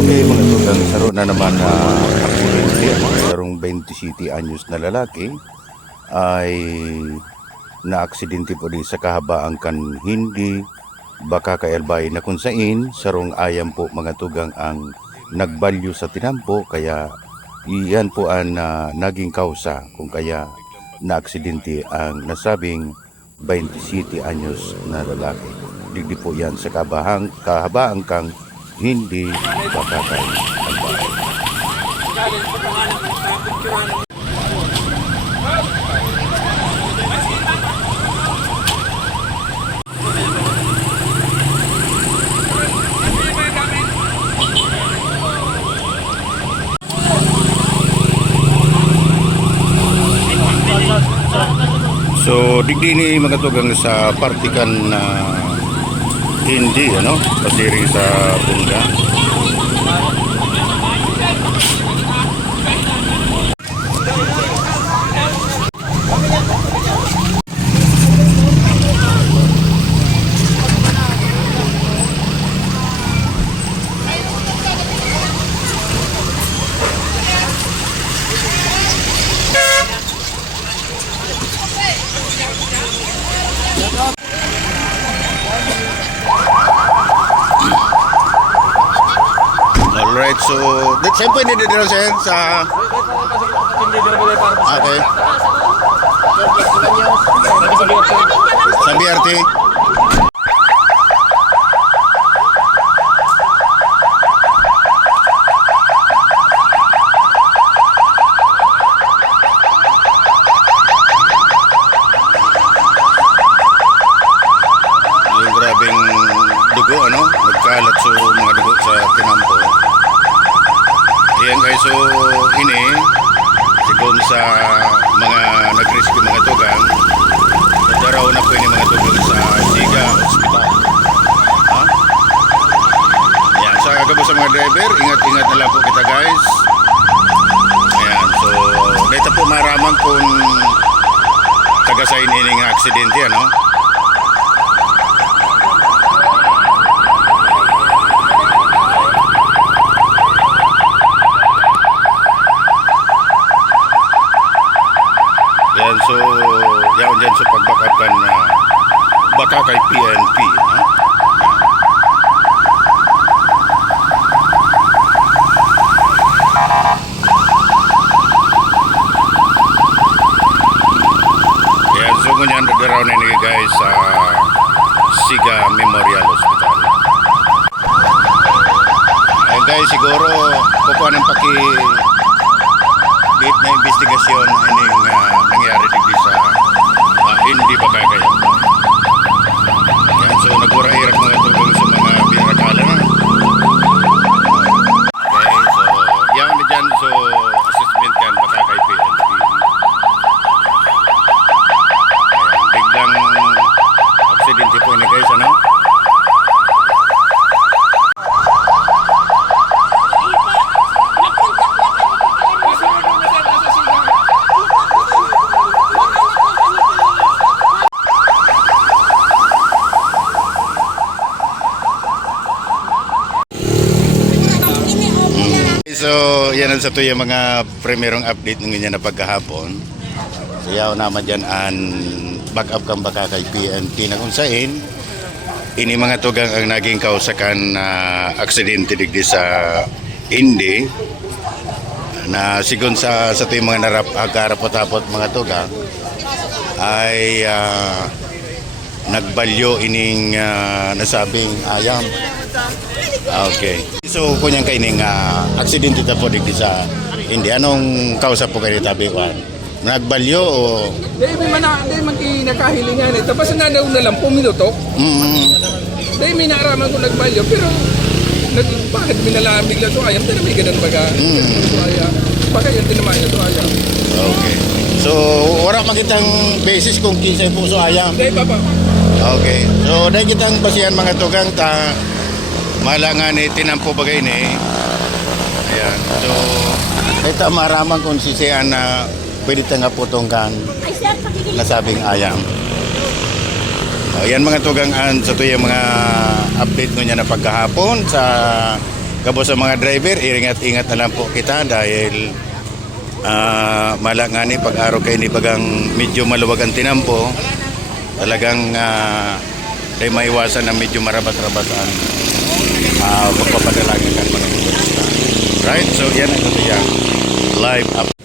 Okay, mga tugang saro na naman na aksidente. Sarong 27 anyos na lalaki ay naaksidente po di sa kahabaan kan hindi baka kaelbay na kung sain sarong ayam po mga tugang ang nagbalyo sa tinampo, kaya iyan po ang naging kausa kung kaya naaksidente ang nasabing 27 anyos na lalaki. Digdi po yan sa kahabaan kang hindi bakakay. So digdi ni mga tugang sa partikan na hindi pasiri sa Bunga. Alright, so saan po hindi dito sa okay. Sa BRT. Yung grabing dugo, nagkalat so mga dugo sa tinampo. Ayan guys, so ini sigon sa mga nag-rescue mga tugang, nadaraw na po ini mga tugang sa Siga Hospital. Ayan, sa gabo sa mga driver, ingat-ingat na lang po kita guys. Ayan, so dito po maramang kung tagasain ini nga aksidente, Yan, so yaon dyan sa pagbakakan na baka kay PNP. Yan, so ngunyan dadaraw na ini guys sa Siga Memorial Hospital. Ayan guys, siguro kukuha ng late na investigasyon ining nangyari dito sa hindi bakakay. Yan, so nagura-irak mga tugang sa mga birakala na. Okay, so yan na dyan, so assessment kan bakakay PNP. Biglang aksidente po ini guys, So yan ang sa to yung mga primerong update ng ganyan na pagkahapon. So yaw naman dyan ang back up kang baka kay PNP na kung saan ini mga tugang ang naging kausakan na aksidente digdi sa Indi na sigon sa to yung mga nagarapot-apot mga tugang ay nagbalyo ining nasabing ayam. Okay. So kunyang kaining aksidente ta po digdi sa hindi anong kausa po kayo tabi kwan? Nagbalyo o dahil man kinakahilingan tapos na daw na lang puminutok. Dahil may naaraman ko nagbalyo pero bakit minalamig lang to ayam pero may ganun baga. Baka yung tinamaan to ayam. Okay. So wala makitang basis kung kinsa po so ayam. Dahil papa. Okay. So dahil kitang basihan mga tugang ta malangan ni tinampo bagay ni. Ayan. So ito maramang kung sisiyan na pwede nga putongkan nasabing ayam. Ayan mga tugang sa to yung mga update no niya na pagkahapon sa Kabo sa mga driver, ingat-ingat na lang po kita dahil malangani pag-araw kayo ni bagang medyo maluwag ang tinampo. Talagang ay maiwasan na medyo marabas-rabasan. Magpapadalangin ka mga motorista. Right? So yan ang ito yung live up.